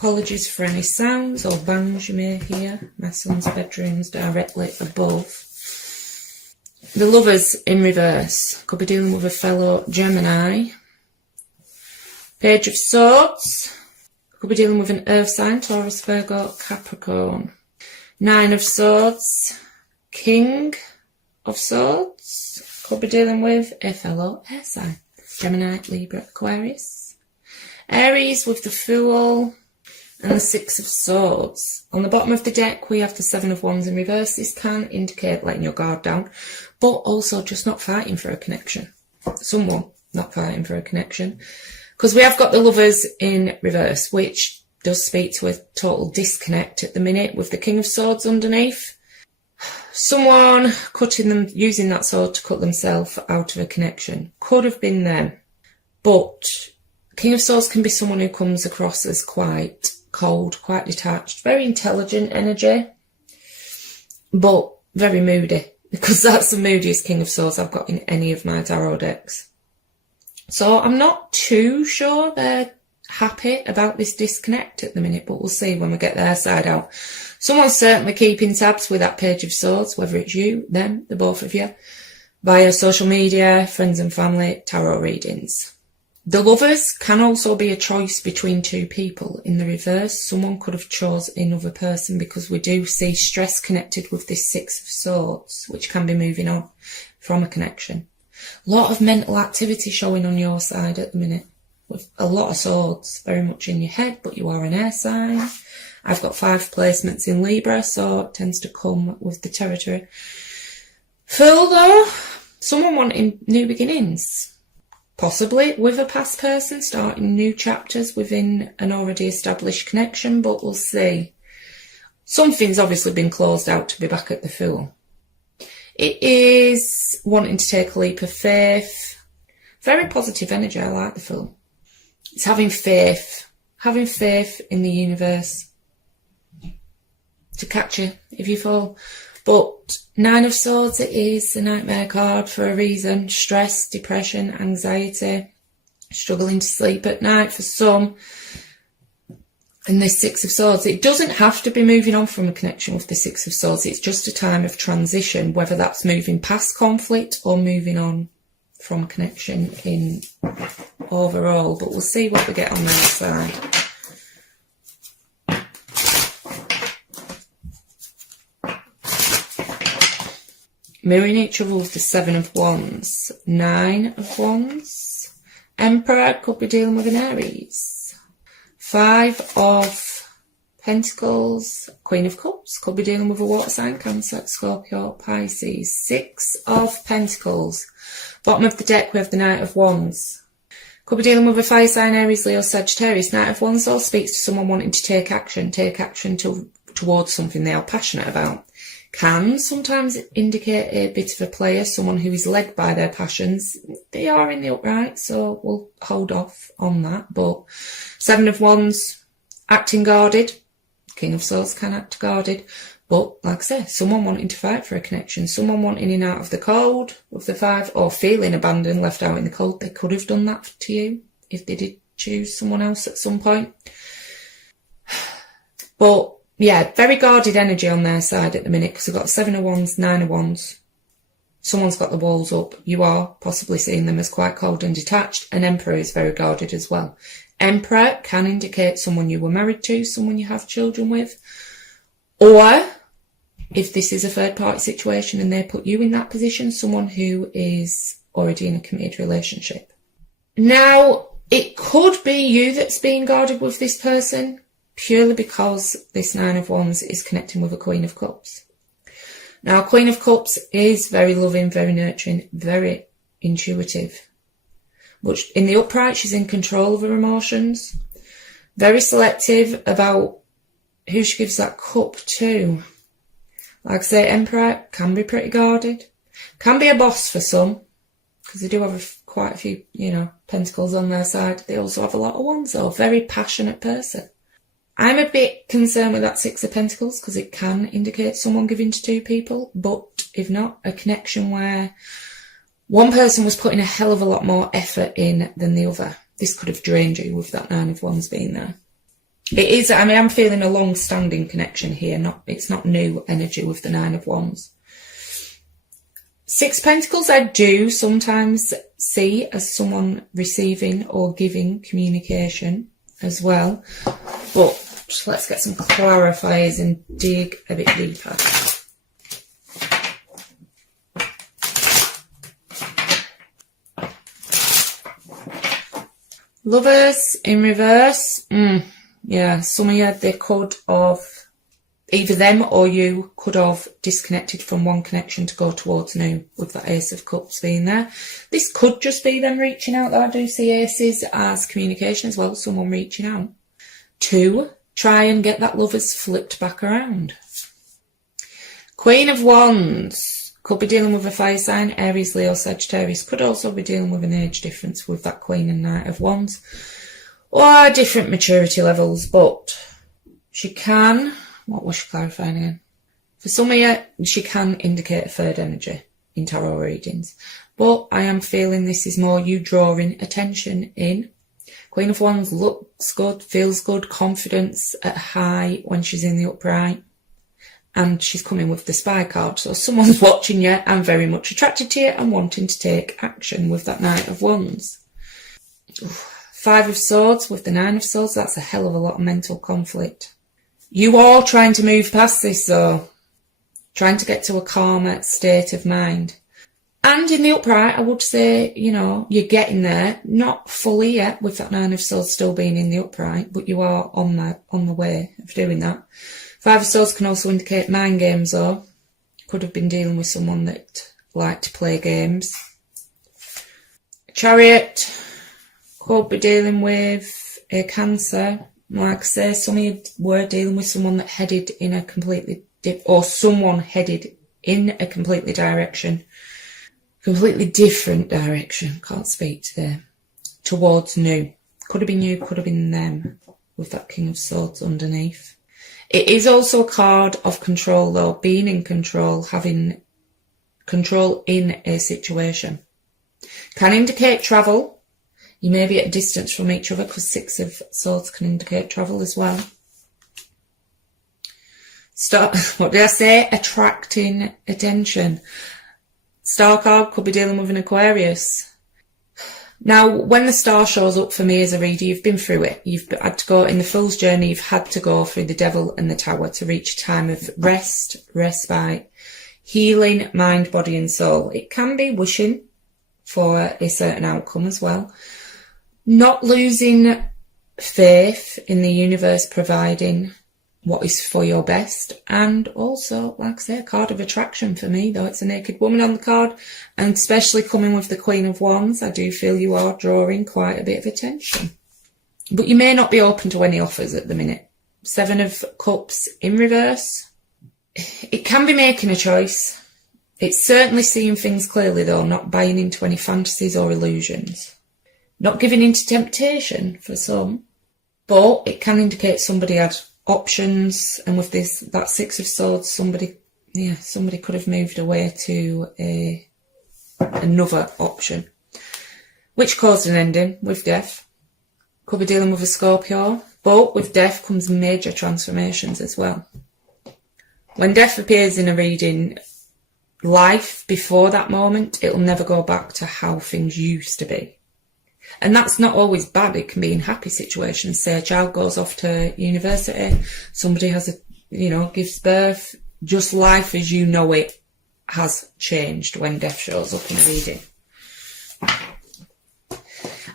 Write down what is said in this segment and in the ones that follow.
Apologies for any sounds or bangs you may hear. My son's bedroom's directly above. The Lovers in reverse. Could be dealing with a fellow Gemini. Page of Swords. Could be dealing with an Earth sign, Taurus, Virgo, Capricorn. Nine of Swords. King of Swords. Could be dealing with a fellow air sign. Gemini, Libra, Aquarius. Aries with the Fool. And the Six of Swords. On the bottom of the deck, we have the Seven of Wands in reverse. This can indicate letting your guard down, but also just not fighting for a connection. Someone not fighting for a connection. Because we have got the Lovers in reverse, which does speak to a total disconnect at the minute with the King of Swords underneath. Someone using that sword to cut themselves out of a connection. Could have been them. But King of Swords can be someone who comes across as quite cold, quite detached, very intelligent energy, but very moody, because that's the moodiest King of Swords I've got in any of my tarot decks. So I'm not too sure they're happy about this disconnect at the minute, but we'll see when we get their side out. Someone's certainly keeping tabs with that Page of Swords, whether it's you, them, the both of you, via social media, friends and family, tarot readings. The Lovers can also be a choice between two people. In the reverse, someone could have chose another person, because we do see stress connected with this Six of Swords, which can be moving on from a connection. A lot of mental activity showing on your side at the minute, with a lot of swords very much in your head, but you are an air sign. I've got 5 placements in Libra, so it tends to come with the territory. Fool though, someone wanting new beginnings. Possibly with a past person, starting new chapters within an already established connection, but we'll see. Something's obviously been closed out to be back at the Fool. It is wanting to take a leap of faith. Very positive energy, I like the Fool. It's having faith in the universe to catch you if you fall. But Nine of Swords, it is a nightmare card for a reason. Stress, depression, anxiety, struggling to sleep at night for some. And this Six of Swords, it doesn't have to be moving on from a connection with the Six of Swords. It's just a time of transition, whether that's moving past conflict or moving on from a connection in overall. But we'll see what we get on their side. Mirroring each other with the Seven of Wands, Nine of Wands. Emperor could be dealing with an Aries. 5 of Pentacles, Queen of Cups could be dealing with a water sign, Cancer, Scorpio, Pisces. 6 of Pentacles. Bottom of the deck we have the Knight of Wands. Could be dealing with a fire sign, Aries, Leo, Sagittarius. Knight of Wands also speaks to someone wanting to take action towards something they are passionate about. Can sometimes indicate a bit of a player, someone who is led by their passions. They are in the upright, so we'll hold off on that. But Seven of Wands, acting guarded. King of Swords can act guarded. But like I say, someone wanting to fight for a connection, someone wanting in out of the cold with the 5, or feeling abandoned, left out in the cold. They could have done that to you if they did choose someone else at some point. But yeah, very guarded energy on their side at the minute, because we've got 7 of Wands, 9 of Wands. Someone's got the walls up. You are possibly seeing them as quite cold and detached. An Emperor is very guarded as well. Emperor can indicate someone you were married to, someone you have children with. Or, if this is a third-party situation and they put you in that position, someone who is already in a committed relationship. Now, it could be you that's being guarded with this person, purely because this Nine of Wands is connecting with a Queen of Cups. Now, Queen of Cups is very loving, very nurturing, very intuitive. But in the upright, she's in control of her emotions. Very selective about who she gives that cup to. Like I say, Emperor can be pretty guarded. Can be a boss for some, because they do have quite a few, pentacles on their side. They also have a lot of wands, though. Very passionate person. I'm a bit concerned with that 6 of Pentacles, because it can indicate someone giving to 2 people, but if not, a connection where one person was putting a hell of a lot more effort in than the other. This could have drained you with that 9 of Wands being there. It is, I mean, I'm feeling a long-standing connection here. It's not new energy with the Nine of Wands. Six of Pentacles I do sometimes see as someone receiving or giving communication as well. But just let's get some clarifiers and dig a bit deeper. Lovers in reverse. Yeah, some of you, they could have, either them or you could have disconnected from one connection to go towards new, with that Ace of Cups being there. This could just be them reaching out, though I do see aces as communication as well, someone reaching out to try and get that lovers flipped back around. Queen of Wands could be dealing with a fire sign, Aries, Leo, Sagittarius. Could also be dealing with an age difference with that Queen and Knight of Wands, or different maturity levels, but she can, what was she clarifying again? For some of you, she can indicate a third energy in tarot readings, but I am feeling this is more you drawing attention in. Queen of Wands looks good, feels good, confidence at high when she's in the upright, and she's coming with the spy card, so someone's watching you and very much attracted to you and wanting to take action with that Knight of Wands. Five of Swords with the Nine of Swords, that's a hell of a lot of mental conflict. You are trying to move past this though, trying to get to a calmer state of mind. And in the upright, I would say, you know, you're getting there, not fully yet with that Nine of Swords still being in the upright, but you are on the way of doing that. Five of Swords can also indicate mind games though. Could have been dealing with someone that liked to play games. Chariot could be dealing with a Cancer. Like I say, some of you were dealing with someone that headed in a completely someone headed in a completely different direction. Can't speak today. Towards new. Could have been you, could have been them, with that King of Swords underneath. It is also a card of control though, being in control, having control in a situation. Can indicate travel. You may be at a distance from each other because Six of Swords can indicate travel as well. What did I say? Attracting attention. Star card could be dealing with an Aquarius. Now, when the star shows up for me as a reader, you've been through it. You've had to go in the Fool's Journey. You've had to go through the Devil and the Tower to reach a time of rest, respite, healing, mind, body and soul. It can be wishing for a certain outcome as well. Not losing faith in the universe providing what is for your best, and also, like I say, a card of attraction for me, though it's a naked woman on the card, and especially coming with the Queen of Wands, I do feel you are drawing quite a bit of attention. But you may not be open to any offers at the minute. Seven of Cups in reverse. It can be making a choice. It's certainly seeing things clearly though, not buying into any fantasies or illusions. Not giving into temptation for some, but it can indicate somebody had options, and with that Six of Swords, somebody could have moved away to another option, which caused an ending with death. Could be dealing with a Scorpio, but with death comes major transformations as well. When death appears in a reading, life before that moment, it'll never go back to how things used to be. And that's not always bad. It can be in happy situations. Say a child goes off to university, somebody has gives birth. Just life as you know it has changed when death shows up in a reading.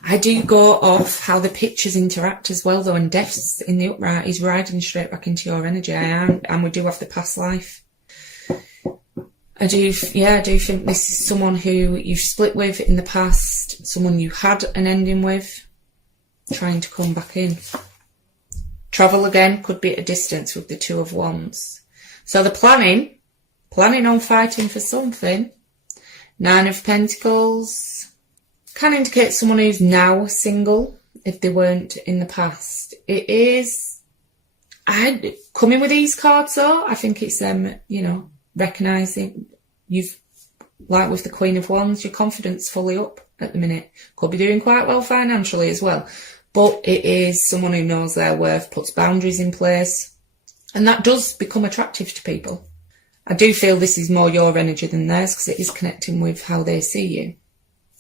I do go off how the pictures interact as well though, and death's in the upright is riding straight back into your energy. And we do have the past life. I do think this is someone who you've split with in the past, someone you had an ending with, trying to come back in. Travel again could be at a distance with the Two of Wands. So the planning on fighting for something. Nine of Pentacles can indicate someone who's now single if they weren't in the past. It is, coming with these cards though, I think it's recognising you've, like with the Queen of Wands, your confidence fully up at the minute. Could be doing quite well financially as well. but it is someone who knows their worth, puts boundaries in place, and that does become attractive to people. I do feel this is more your energy than theirs because it is connecting with how they see you.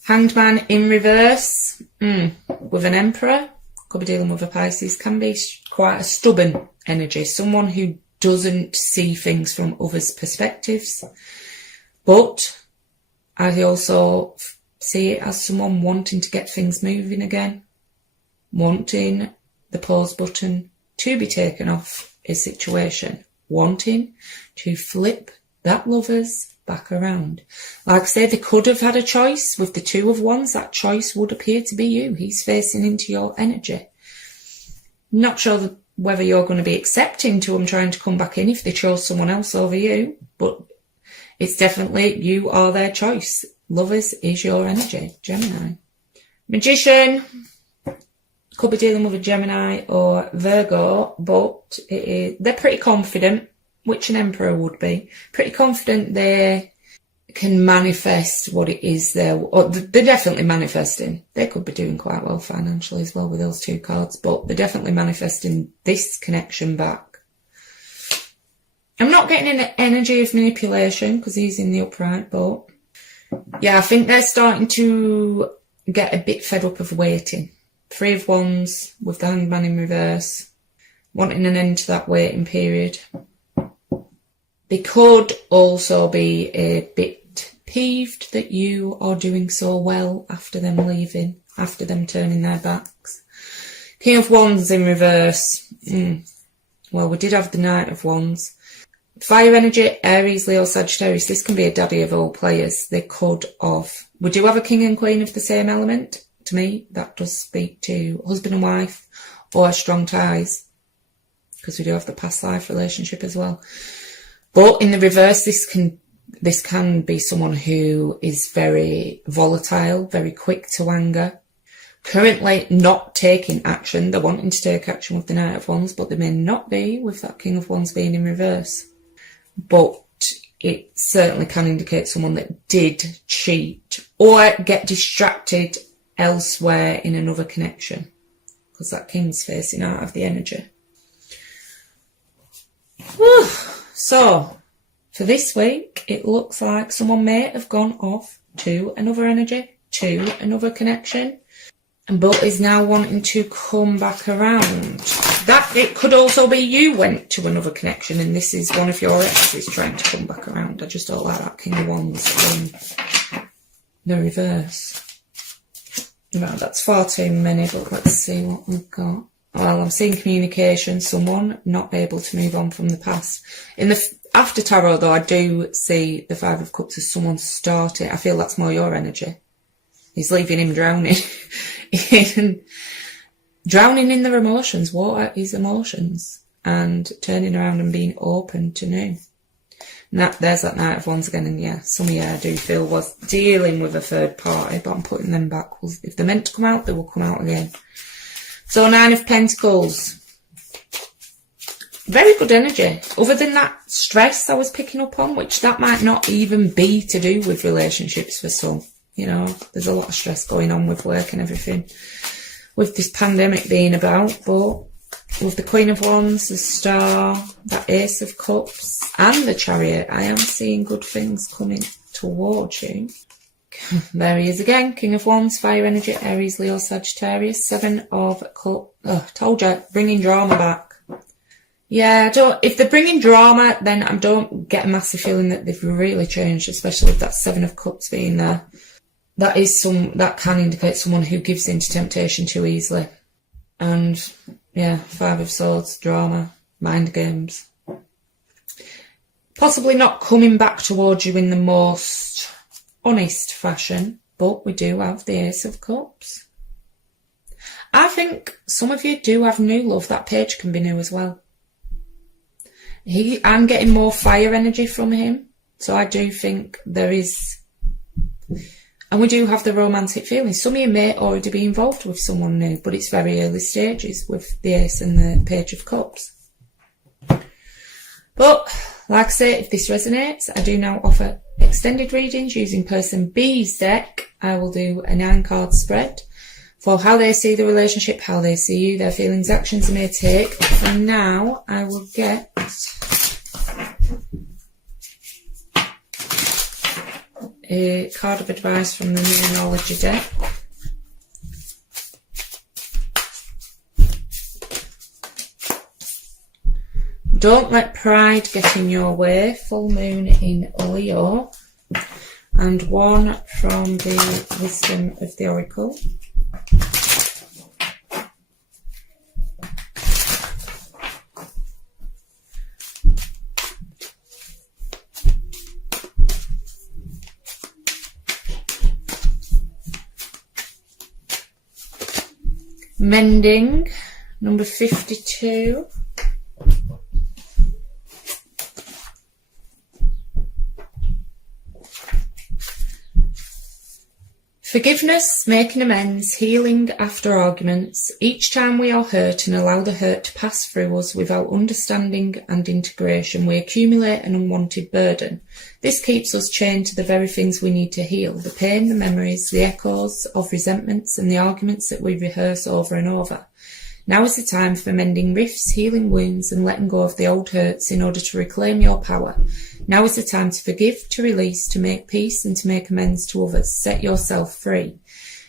Hanged Man in reverse, with an Emperor, could be dealing with a Pisces, can be quite a stubborn energy, someone who doesn't see things from others' perspectives. But I also see it as someone wanting to get things moving again, wanting the pause button to be taken off a situation, wanting to flip that lovers back around. Like I say, they could have had a choice with the Two of Wands. That choice would appear to be you. He's facing into your energy. Not sure whether you're going to be accepting to him trying to come back in if they chose someone else over you, but it's definitely you are their choice. Lovers is your energy, Gemini. Magician could be dealing with a Gemini or Virgo, but they're pretty confident, which an Emperor would be. Pretty confident they can manifest what it is they're definitely manifesting. They could be doing quite well financially as well with those two cards, but they're definitely manifesting this connection back. I'm not getting an energy of manipulation because he's in the upright, but yeah, I think they're starting to get a bit fed up of waiting. Three of Wands with the Hanged Man in reverse, wanting an end to that waiting period. They could also be a bit peeved that you are doing so well after them leaving, after them turning their backs. King of Wands in reverse. Well, we did have the Knight of Wands. Fire energy, Aries, Leo, Sagittarius. This can be a daddy of all players. They could have. We do have a King and Queen of the same element. To me, that does speak to husband and wife or strong ties, because we do have the past life relationship as well. But in the reverse, this can be someone who is very volatile, very quick to anger, currently not taking action. They're wanting to take action with the Knight of Wands, but they may not be with that King of Wands being in reverse. But it certainly can indicate someone that did cheat or get distracted elsewhere in another connection, because that King's facing out of the energy. Whew. So, for this week, it looks like someone may have gone off to another energy, to another connection, but is now wanting to come back around. That it could also be you went to another connection and this is one of your exes trying to come back around. I just don't like that King of Wands in the reverse. Right, that's far too many, but let's see what we've got. Well, I'm seeing communication, someone not able to move on from the past. In the after tarot, though, I do see the Five of Cups as someone starting. I feel that's more your energy. He's leaving him drowning. Drowning in their emotions, water his emotions, and turning around and being open to new. And there's that Knight of Wands again, and yeah, some of you I do feel was dealing with a third party, but I'm putting them back. If they're meant to come out, they will come out again. So, Nine of Pentacles. Very good energy. Other than that stress I was picking up on, which that might not even be to do with relationships for some. You know, there's a lot of stress going on with work and everything, with this pandemic being about. But with the Queen of Wands, the Star, that Ace of Cups, and the Chariot, I am seeing good things coming towards you. There he is again, King of Wands, fire energy, Aries, Leo, Sagittarius, Seven of Cups. Oh, told you, bringing drama back. Yeah, if they're bringing drama, then I don't get a massive feeling that they've really changed, especially with that Seven of Cups being there. That can indicate someone who gives in to temptation too easily. And yeah, Five of Swords, drama, mind games. Possibly not coming back towards you in the most honest fashion, but we do have the Ace of Cups. I think some of you do have new love. That page can be new as well. I'm getting more fire energy from him, so I do think there is, and we do have the romantic feelings. Some of you may already be involved with someone new, but it's very early stages with the Ace and the Page of Cups. But like I say, if this resonates, I do now offer extended readings using person B's deck. I will do a 9-card spread for how they see the relationship, how they see you, their feelings, actions they may take. For now, I will get a card of advice from the Numerology deck. Don't let pride get in your way. Full moon in Leo. And one from the Wisdom of the Oracle. Mending, number 52. Forgiveness, making amends, healing after arguments. Each time we are hurt and allow the hurt to pass through us without understanding and integration, we accumulate an unwanted burden. This keeps us chained to the very things we need to heal, the pain, the memories, the echoes of resentments and the arguments that we rehearse over and over. Now is the time for mending rifts, healing wounds and letting go of the old hurts in order to reclaim your power. Now is the time to forgive, to release, to make peace and to make amends to others. Set yourself free.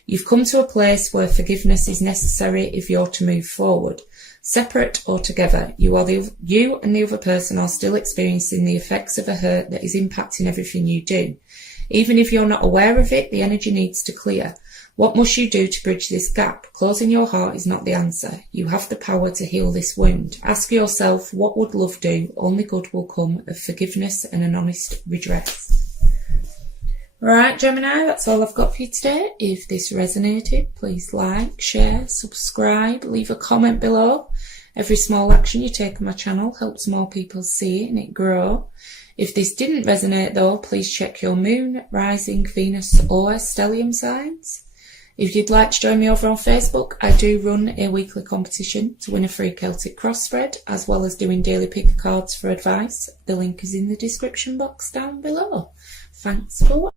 You've come to a place where forgiveness is necessary if you're to move forward. Separate or together, you and the other person are still experiencing the effects of a hurt that is impacting everything you do. Even if you're not aware of it, the energy needs to clear. What must you do to bridge this gap? Closing your heart is not the answer. You have the power to heal this wound. Ask yourself, what would love do? Only good will come of forgiveness and an honest redress. Right, Gemini, that's all I've got for you today. If this resonated, please like, share, subscribe, leave a comment below. Every small action you take on my channel helps more people see it and it grow. If this didn't resonate though, please check your moon, rising, Venus or stellium signs. If you'd like to join me over on Facebook, I do run a weekly competition to win a free Celtic cross spread, as well as doing daily pick cards for advice. The link is in the description box down below. Thanks for watching.